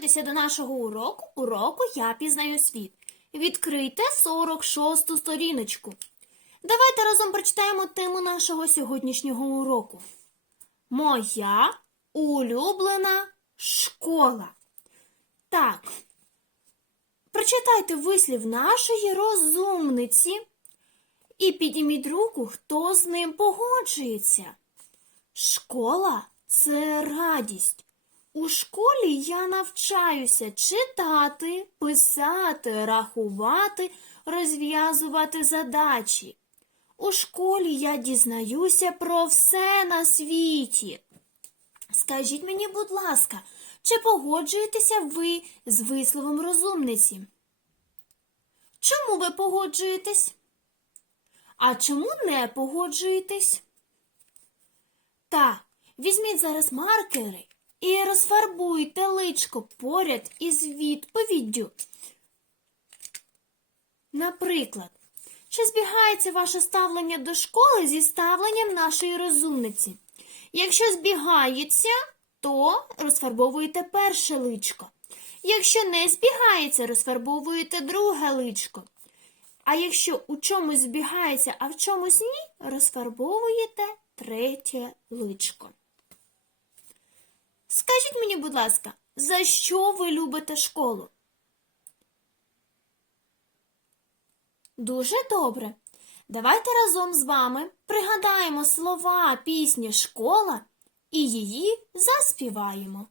дивитеся до нашого уроку, уроку Я пізнаю світ. Відкрийте 46-ту сторіночку. Давайте разом прочитаємо тему нашого сьогоднішнього уроку. Моя улюблена школа. Так, прочитайте вислів нашої розумниці і підніміть руку, хто з ним погоджується. Школа це радість. У школі я навчаюся читати, писати, рахувати, розв'язувати задачі. У школі я дізнаюся про все на світі. Скажіть мені, будь ласка, чи погоджуєтеся ви з висловом розумниці? Чому ви погоджуєтесь? А чому не погоджуєтесь? Так, візьміть зараз маркери і розфарбуйте личко поряд із відповіддю. Наприклад, чи збігається ваше ставлення до школи зі ставленням нашої розумниці? Якщо збігається, то розфарбовуєте перше личко. Якщо не збігається, розфарбовуєте друге личко. А якщо у чомусь збігається, а в чомусь ні, розфарбовуєте третє личко. Скажіть мені, будь ласка, за що ви любите школу? Дуже добре. Давайте разом з вами пригадаємо слова пісні Школа і її заспіваємо.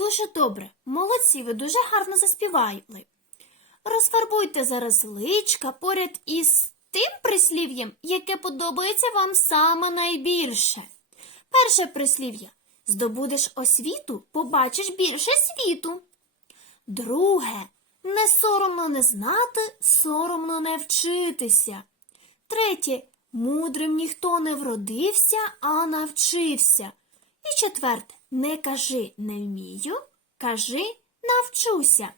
Дуже добре, молодці, ви дуже гарно заспівали. Розфарбуйте зараз личка поряд із тим прислів'ям, яке подобається вам саме найбільше. Перше прислів'я. Здобудеш освіту, побачиш більше світу. Друге. Не соромно не знати, соромно не вчитися. Третє. Мудрим ніхто не вродився, а навчився. І четверте. Не кажи не вмію, кажи навчуся.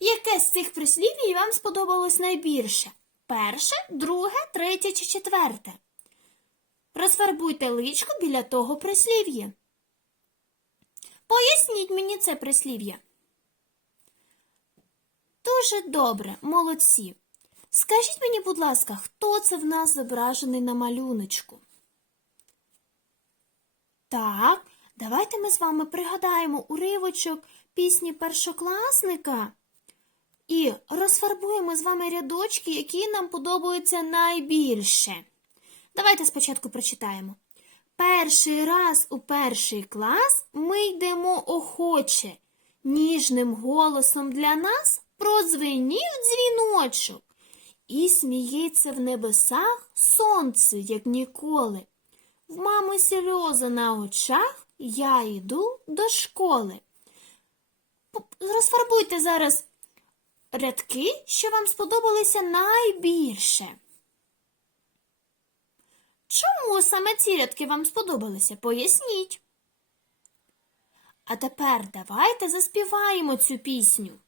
Яке з цих прислів'їв вам сподобалось найбільше? Перше, друге, третє чи четверте? Розфарбуйте личко біля того прислів'я. Поясніть мені це прислів'я. Дуже добре, молодці. Скажіть мені, будь ласка, хто це в нас зображений на малюночку? Так, давайте ми з вами пригадаємо уривочок пісні першокласника і розфарбуємо з вами рядочки, які нам подобаються найбільше. Давайте спочатку прочитаємо. Перший раз у перший клас ми йдемо охоче. Ніжним голосом для нас продзвенів дзвіночок. І сміється в небесах сонце, як ніколи. В мами сльози на очах я йду до школи. Розфарбуйте зараз рядки, що вам сподобалися найбільше. Чому саме ці рядки вам сподобалися? Поясніть. А тепер давайте заспіваємо цю пісню.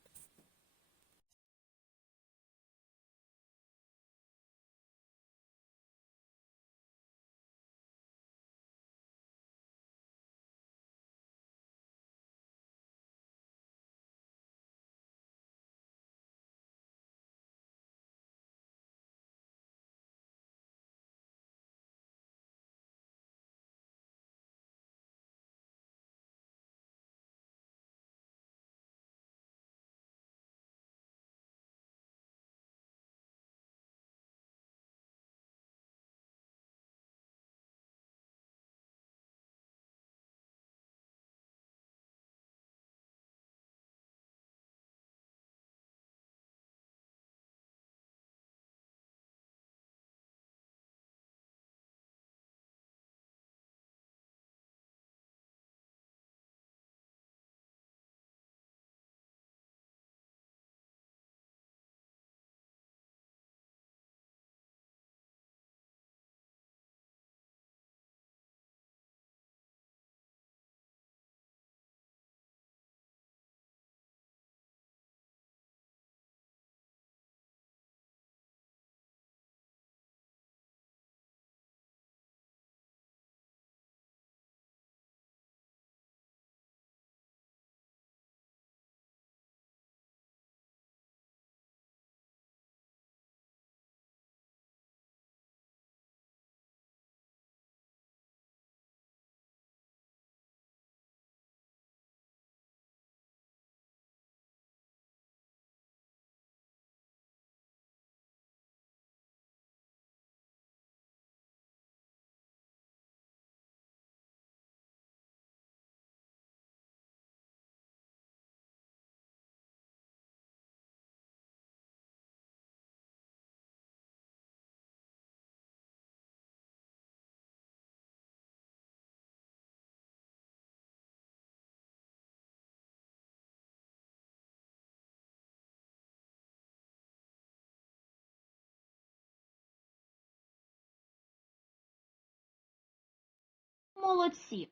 Молодці.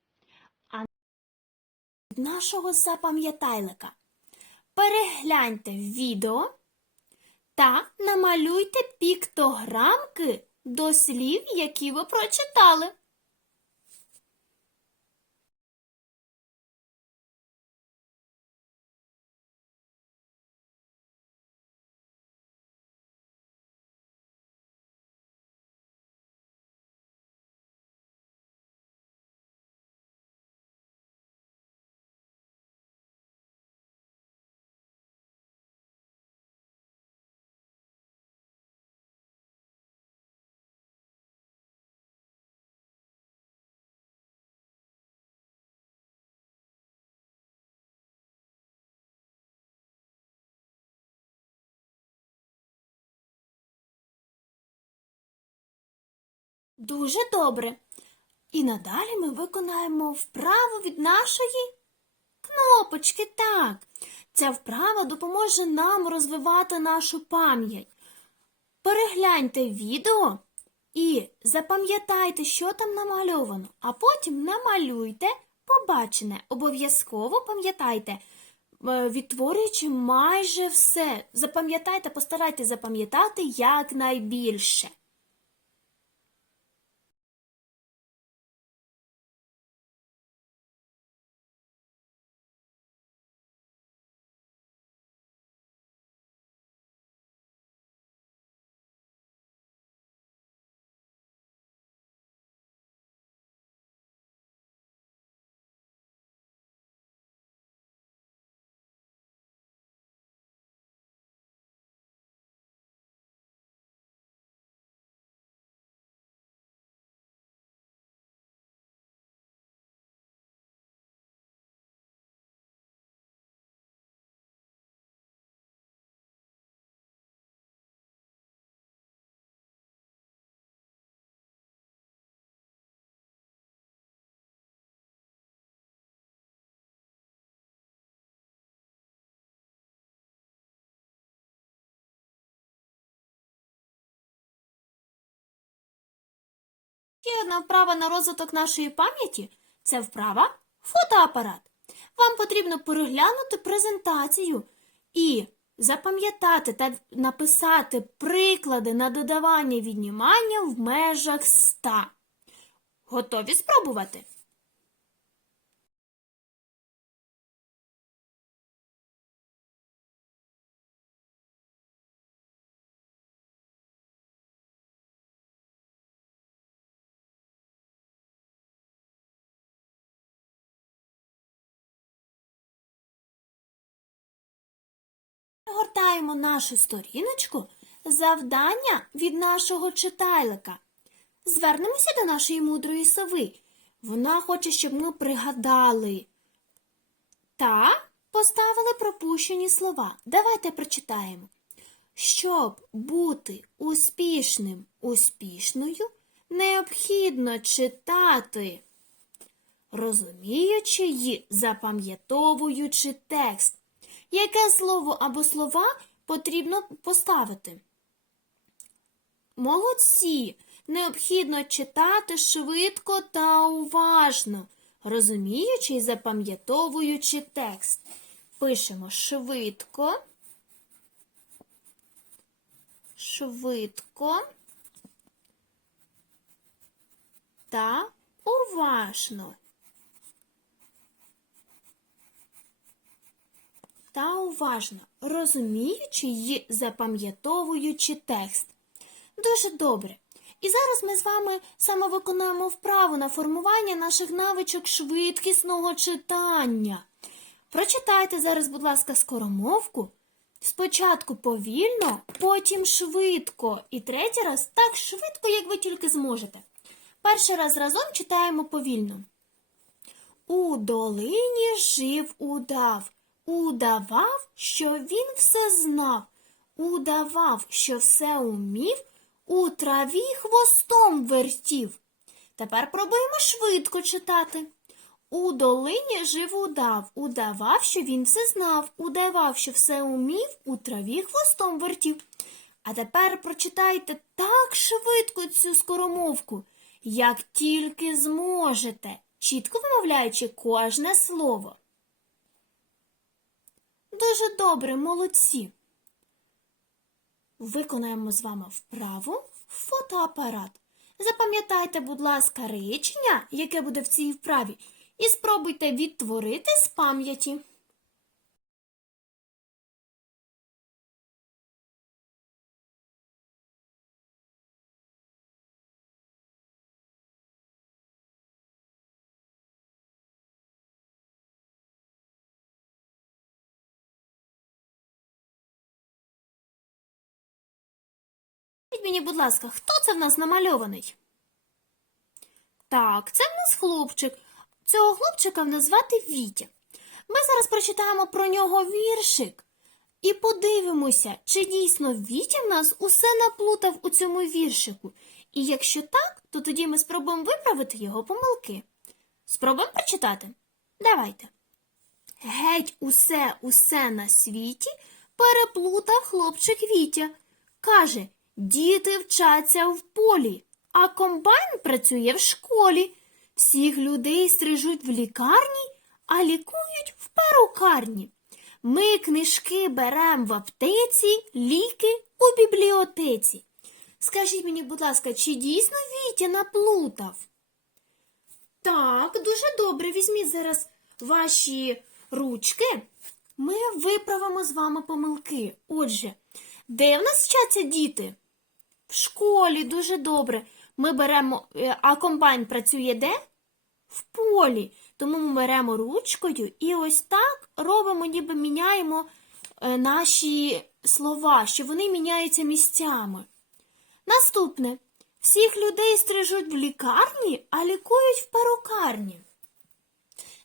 А від нашого запам'ятайлика перегляньте відео та намалюйте піктограмки до слів, які ви прочитали. Дуже добре. І надалі ми виконаємо вправу від нашої кнопочки. Так. Ця вправа допоможе нам розвивати нашу пам'ять. Перегляньте відео і запам'ятайте, що там намальовано, а потім намалюйте побачене. Обов'язково пам'ятайте, е, відтворюючи майже все. Запам'ятайте, постарайтесь запам'ятати якнайбільше. Ще одна вправа на розвиток нашої пам'яті це вправа фотоапарат. Вам потрібно переглянути презентацію і запам'ятати та написати приклади на додавання віднімання в межах 100. Готові спробувати? Гортаємо нашу сторіночку завдання від нашого читайлика. Звернемося до нашої мудрої сови. Вона хоче, щоб ми пригадали та поставили пропущені слова. Давайте прочитаємо. Щоб бути успішним успішною, необхідно читати, розуміючи й запам'ятовуючи текст. Яке слово або слова потрібно поставити? Молодці! Необхідно читати швидко та уважно, розуміючи і запам'ятовуючи текст. Пишемо швидко, швидко та уважно. Та уважно, розуміючи й запам'ятовуючи текст. Дуже добре. І зараз ми з вами саме виконуємо вправу на формування наших навичок швидкісного читання. Прочитайте зараз, будь ласка, скоромовку. Спочатку повільно, потім швидко. І третій раз так швидко, як ви тільки зможете. Перший раз разом читаємо повільно. У долині жив удав. Удавав, що він все знав, удавав, що все умів, у траві хвостом вертів. Тепер пробуємо швидко читати. У долині жив удав, удавав, що він все знав, удавав, що все умів, у траві хвостом вертів. А тепер прочитайте так швидко цю скоромовку, як тільки зможете, чітко вимовляючи кожне слово. Дуже добре, молодці. Виконаємо з вами вправу фотоапарат. Запам'ятайте, будь ласка, речення, яке буде в цій вправі, і спробуйте відтворити з пам'яті. Скажіть мені, будь ласка, хто це в нас намальований? Так, це в нас хлопчик. Цього хлопчика в нас звати Вітя. Ми зараз прочитаємо про нього віршик і подивимося, чи дійсно Вітя в нас усе наплутав у цьому віршику. І якщо так, то тоді ми спробуємо виправити його помилки. Спробуємо прочитати? Давайте. Геть усе, усе на світі переплутав хлопчик Вітя. Каже, діти вчаться в полі, а комбайн працює в школі. Всіх людей стрижуть в лікарні, а лікують в перукарні. Ми книжки берем в аптеці, ліки у бібліотеці. Скажіть мені, будь ласка, чи дійсно Вітя наплутав? Так, дуже добре. Візьміть зараз ваші ручки. Ми виправимо з вами помилки. Отже, де в нас вчаться діти? В школі, дуже добре. Ми беремо, е, а комбайн працює де? В полі. Тому ми беремо ручкою і ось так робимо, ніби міняємо е, наші слова, що вони міняються місцями. Наступне. Всіх людей стрижуть в лікарні, а лікують в перукарні.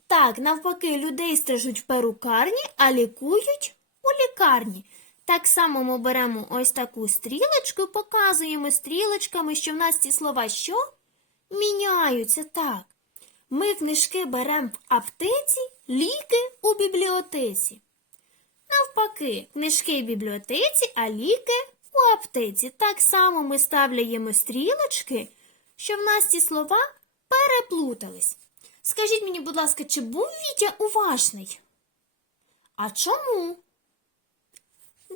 Так, навпаки, людей стрижуть в перукарні, а лікують у лікарні. Так само ми беремо ось таку стрілочку і показуємо стрілочками, що в нас ці слова що? Міняються так. Ми книжки беремо в аптеці, ліки у бібліотеці. Навпаки, книжки в бібліотеці, а ліки у аптеці. Так само ми ставляємо стрілочки, що в нас ці слова переплутались. Скажіть мені, будь ласка, чи був Вітя уважний? А чому?